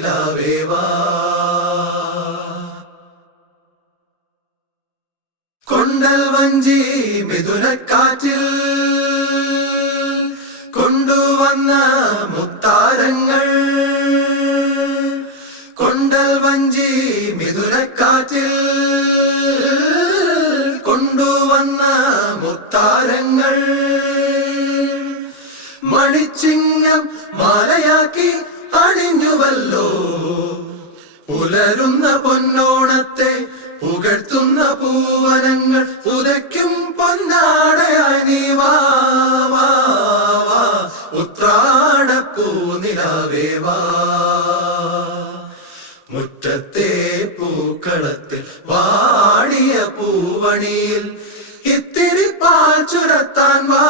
ഉത്രാടപ്പൂ നിലവേ വാ കൊണ്ടൽ വഞ്ചി മിഥുനക്കാറ്റിൽ കൊണ്ടുവന്ന മുത്താരങ്ങൾ. കൊണ്ടൽ വഞ്ചി മിഥുനക്കാറ്റിൽ കൊണ്ടുവന്ന മുത്താരങ്ങൾ. മണിച്ചിങ്ങം മാലയാക്കി അണിഞ്ഞുവല്ലോ പൂവനങ്ങൾ ഉദയ്ക്കും പൊന്നാടയായി നീ വാ വാ. മുറ്റത്തെ പൂക്കളത്തിൽ വാടിയ പൂവണിയിൽ ഇത്തിരി പാച്ചുരത്താൻ വാ.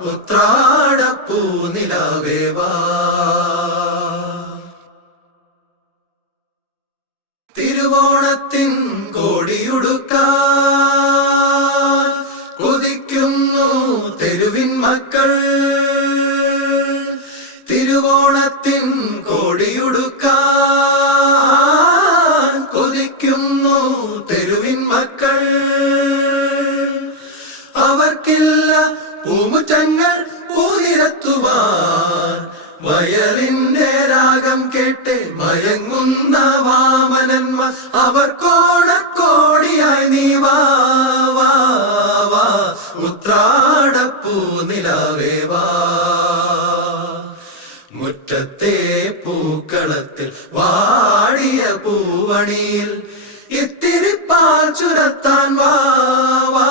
ഉത്രാ തിരുവോണത്തിൻ കോടിയുടുക്കാൻ കൊതിക്കുന്നു തെരുവിൻ മക്കൾ. തിരുവോണത്തിൻ കോടിയുടുക്കാൻ കൊതിക്കുന്നു തെരുവിൻ മക്കൾ. അവർക്കില്ല പൂമുറ്റങ്ങൾ പൂനിരത്തുവാൻ വയലിന്റെ രാഗം കേട്ട് മയങ്ങുന്ന വാമനന്മാർ അവർ കോടക്കോടിയായി നീ വാ ഉത്രാടപ്പൂ നിലാവേ വാ. മുറ്റത്തെ പൂക്കളത്തിൽ വാടിയ പൂവണിയിൽ ഇത്തിരി പാൽ ചുരത്താൻ വാ വാ.